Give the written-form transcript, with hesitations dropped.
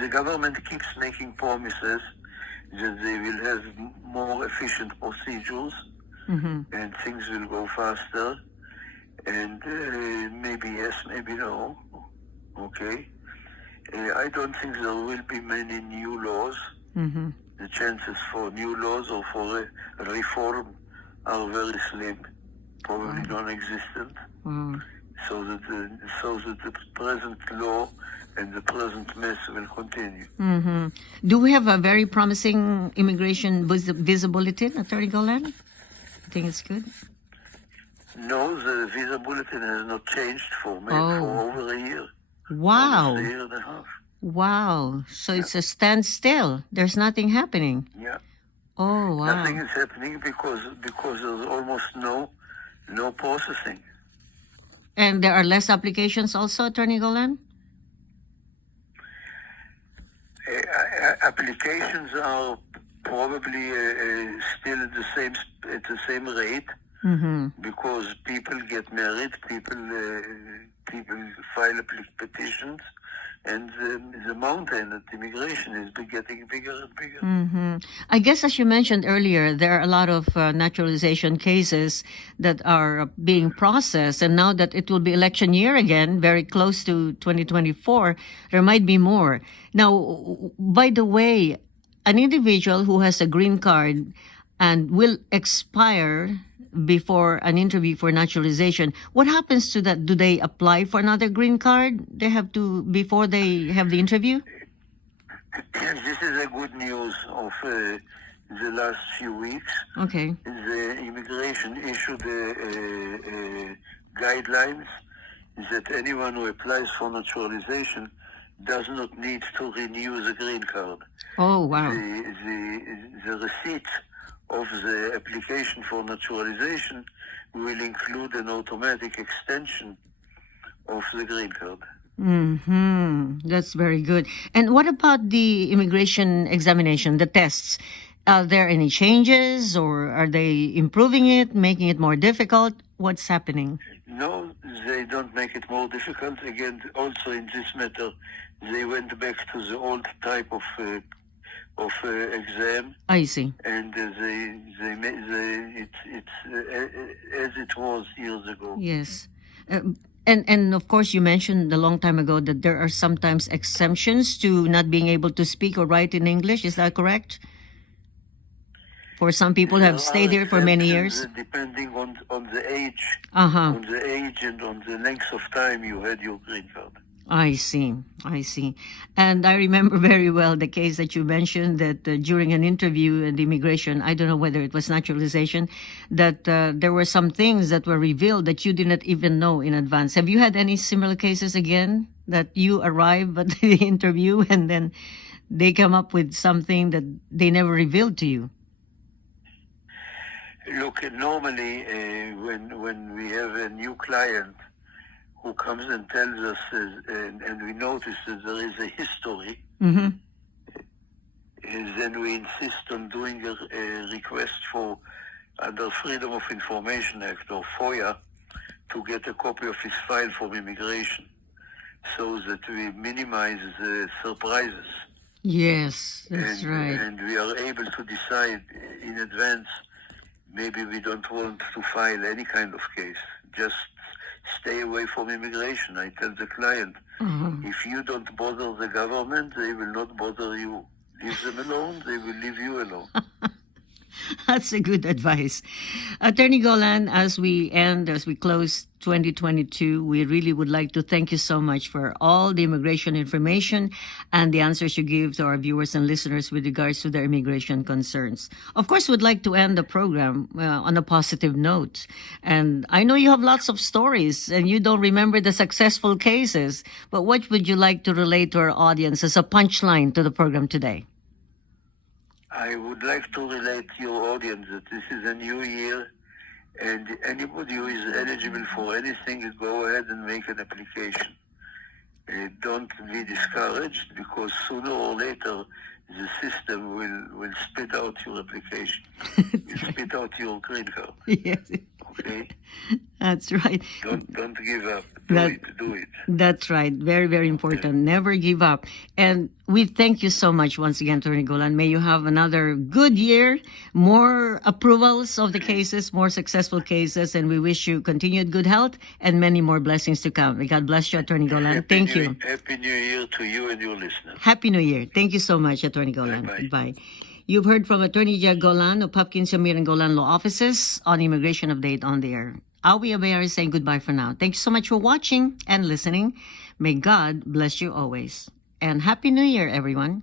the government keeps making promises that they will have more efficient procedures and things will go faster. And maybe yes, maybe no. Okay. I don't think there will be many new laws. The chances for new laws or for a reform are very slim, probably non-existent. So that the present law and the present mess will continue. Do we have a very promising immigration visa bulletin, Attorney Golan? I think it's good. No, the visa bulletin has not changed for over a year. Wow. Almost a year and a half. Wow. So it's a standstill. There's nothing happening. Yeah. Oh, wow. Nothing is happening because there's almost no processing. And there are less applications also, Attorney Golan? Applications are probably still at the same rate because people get married, people file petitions, and the mountain at immigration is getting bigger and bigger. I guess, as you mentioned earlier, there are a lot of naturalization cases that are being processed, and now that it will be election year again, very close to 2024, there might be more. Now, by the way, an individual who has a green card and will expire before an interview for naturalization, what happens to that? Do they apply for another green card? They have to before they have the interview? This is a good news of the last few weeks. Okay. The immigration issued guidelines that anyone who applies for naturalization does not need to renew the green card. Oh, wow. The receipt of the application for naturalization will include an automatic extension of the green card. That's very good. And what about the immigration examination, the tests? Are there any changes, or are they improving it, making it more difficult? What's happening? No, they don't make it more difficult. Again, also in this matter, they went back to the old type of exam. I see. And it's as it was years ago. Yes. And of course, you mentioned a long time ago that there are sometimes exemptions to not being able to speak or write in English. Is that correct? For some people who have stayed here for many years? Depending on the age. Uh-huh. On the age and on the length of time you had your green card. I see. And I remember very well the case that you mentioned that during an interview in immigration, I don't know whether it was naturalization, that there were some things that were revealed that you did not even know in advance. Have you had any similar cases again, that you arrive at the interview and then they come up with something that they never revealed to you? Look, normally when we have a new client who comes and tells us, and we notice that there is a history, then we insist on doing a request for, under Freedom of Information Act or FOIA, to get a copy of his file from immigration, so that we minimize the surprises. Yes, that's right. And we are able to decide in advance, maybe we don't want to file any kind of case, just stay away from immigration. I tell the client, if you don't bother the government, they will not bother you. Leave them alone, they will leave you alone. That's a good advice. Attorney Golan, as we close 2022, we really would like to thank you so much for all the immigration information and the answers you give to our viewers and listeners with regards to their immigration concerns. Of course, we'd like to end the program on a positive note. And I know you have lots of stories and you don't remember the successful cases, but what would you like to relate to our audience as a punchline to the program today? I would like to relate to your audience that this is a new year, and anybody who is eligible for anything, go ahead and make an application. Don't be discouraged, because sooner or later the system will spit out your application, will spit out your green card. Yes. Okay? That's right. Don't give up. That- Do it. That's right. Very, very important. Never give up. And we thank you so much once again, Attorney Golan. May you have another good year, more approvals of the cases, more successful cases, and we wish you continued good health and many more blessings to come. May God bless you, Attorney Golan. Thank you. Happy New Year to you and your listeners. Happy New Year. Thank you so much, Attorney Golan. Bye-bye. Goodbye. You've heard from Attorney Jack Golan of Hopkins, Samir, and Golan Law Offices on Immigration Update on the Air. Awi Abayar is saying goodbye for now. Thank you so much for watching and listening. May God bless you always. And Happy New Year, everyone.